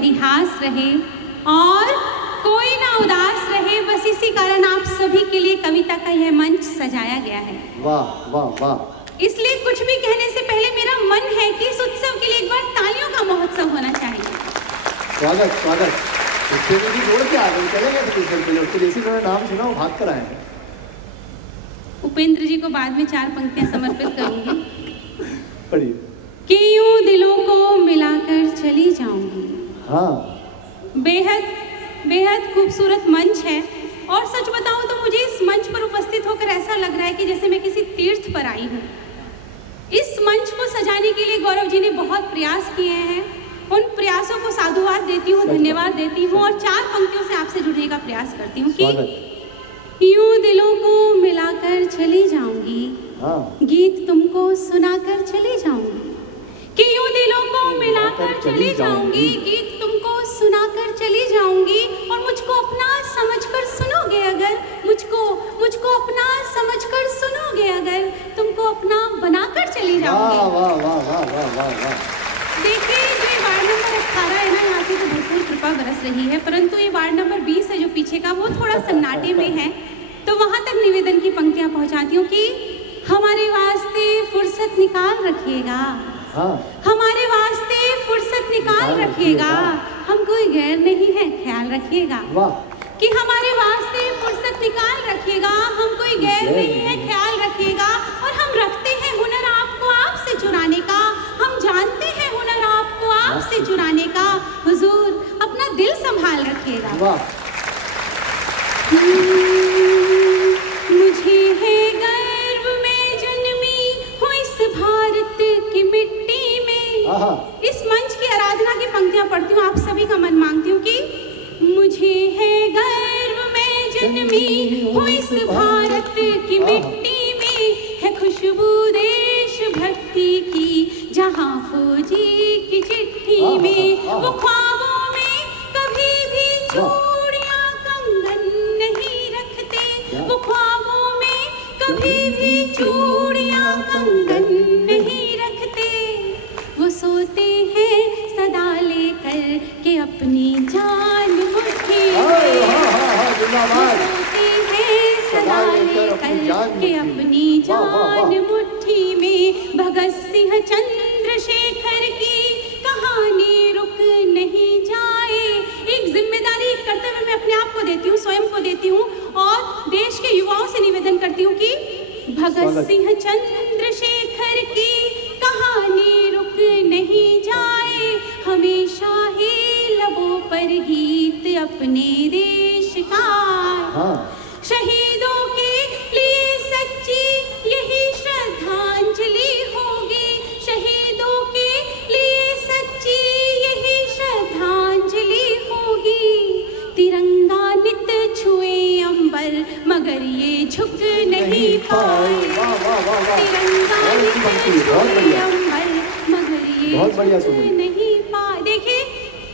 परिहास रहे और कोई ना उदास रहे, बस इसी कारण आप सभी के लिए कविता का यह मंच सजाया गया है। वाह वाह वाह। इसलिए कुछ भी कहने से पहले मेरा मन है कि इस उत्सव के लिए एक बार तालियों का महोत्सव होना चाहिए। स्वागत स्वागत। उपेंद्र जी जोड़ के आ गए, चले गए थे पहले, उसके जैसे उन्होंने नाम सुना वो भाग कर आए हैं। उपेंद्र जी को बाद में 4 पंक्तियां समर्पित करूंगी। पढ़िए। कि यूं दिलों को मिलाकर चली जाऊंगी। हाँ। बेहद बेहद खूबसूरत मंच है और सच बताऊं तो मुझे इस मंच पर उपस्थित होकर ऐसा लग रहा है कि जैसे मैं किसी तीर्थ पर आई हूँ। इस मंच को सजाने के लिए गौरव जी ने बहुत प्रयास किए हैं। उन प्रयासों को साधुवाद देती हूँ, धन्यवाद देती हूँ और 4 पंक्तियों से आपसे जुड़ने का प्रयास करती हूँ कि यूं दिलों को मिलाकर चली जाऊंगी, गीत तुमको सुनाकर चली जाऊंगी। कि यूं दिलों को मिलाकर चली जाऊंगी, गीत तुमको सुनाकर चली जाऊंगी और मुझको अपना समझकर सुनोगे अगर, मुझको अपना समझकर सुनोगे अगर, तुमको अपना बनाकर चली जाऊंगी। वाह वाह वाह वाह वाह वाह वाह। देखिए जो वार्ड नंबर 18 है ना, यहाँ की तो भरपूर कृपा बरस रही है, परंतु ये वार्ड नंबर 20 है जो पीछे का, वो थोड़ा सन्नाटे में है, तो वहाँ तक निवेदन की पंक्तियाँ पहुँचाती हूँ कि हमारे वास्ते फुर्सत निकाल रखिएगा। हाँ। हमारे वास्ते फुर्सत निकाल रखिएगा, हम कोई गैर नहीं है, ख्याल रखिएगा। वाह। कि हमारे वास्ते फुर्सत निकाल रखिएगा, हम कोई गैर नहीं है, ख्याल रखिएगा। और हम रखते हैं हुनर आपको आपसे चुराने का, हम जानते हैं हुनर आपको आपसे चुराने का, हुजूर अपना दिल संभाल रखिएगा। वाह। मुझे है गर्व में जन्मी हूँ इस भारत की मिट्टी में। इस मंच की आराधना की पंक्तियां पढ़ती हूँ, आप सभी का मन मांगती हूँ कि मुझे है गर्व में जन्मी हूँ इस भारत की मिट्टी में, है खुशबू देशभक्ति की जहाँ फौजी की चिट्ठी में। वो ख्वाबों में कभी भी चूड़ियाँ कंगन नहीं रखते, वो ख्वाबों में कभी भी चूड़ियाँ कंगन नहीं रखते, वो सोते हैं सदा लेकर के अपनी जान मुट्ठी में, वो सोते हैं सदा लेकर के अपनी जान मुट्ठी में। भगत सिंह चंद्रशेखर की कहानी रुक नहीं जाए। एक जिम्मेदारी, एक कर्तव्य मैं अपने आप को देती हूँ, स्वयं को देती हूँ और देश के युवाओं से निवेदन करती हूँ कि भगत सिंह चंद्रशेखर की कहानी रुक नहीं जाए, हमेशा ही लबों पर गीत अपने देश का। शहीदों के लिए सच्ची यही श्रद्धांजलि होगी, शहीदों के लिए सच्ची यही श्रद्धांजलि होगी। तिरंगा नित छुए अंबर मगर ये झुक नहीं पाए, तिरंगा नित छुए अंबर मगर ये झुक नहीं पाए। देखिए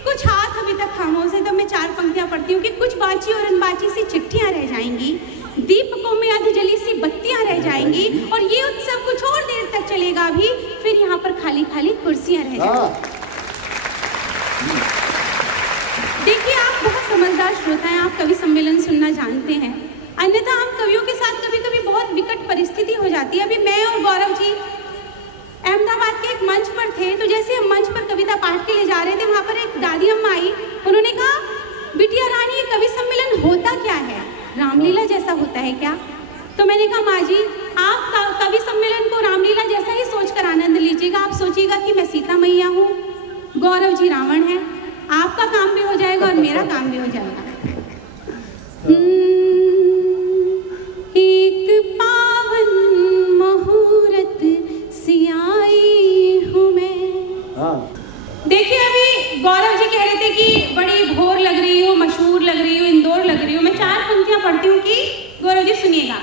कुछ हाथ अभी तक खामोश है, तो मैं 4 पंक्तियां पढ़ती हूँ कि कुछ बाची और अनबाची सी चिट्ठियां रह जाएंगी, दीपकों में अधजली सी बत्तियां रह जाएंगी और ये उत्सव कुछ और देर तक चलेगा भी, फिर यहाँ पर खाली खाली कुर्सियां रह जाएंगी। देखिए आप बहुत समझदार श्रोता हैं, आप कवि सम्मेलन सुनना जानते हैं, अन्यथा हम कवियों के साथ कभी कभी बहुत विकट परिस्थिति हो जाती है। अभी मैं और गौरव जी अहमदाबाद के एक मंच पर थे, तो जैसे हम मंच पर कविता पाठ के लिए जा रहे थे, वहाँ पर एक दादी अम्मा आई, उन्होंने कहा बिटिया रानी ये कवि सम्मेलन होता क्या है, रामलीला जैसा होता है क्या? तो मैंने कहा माँ जी आप कवि सम्मेलन को रामलीला जैसा ही सोचकर आनंद लीजिएगा, आप सोचिएगा कि मैं सीता मैया हूँ, गौरव जी रावण है, आपका काम भी हो जाएगा और मेरा काम भी हो जाएगा। एक पावन मुहूर्त सी आई हूँ मैं। देखिए अभी गौरव जी कह रहे थे कि बड़ी भोर लग रही हो, मशहूर लग रही हो, इंदौर लग रही हो। मैं 4 पंक्तियां पढ़ती हूँ कि गौरव जी सुनिएगा।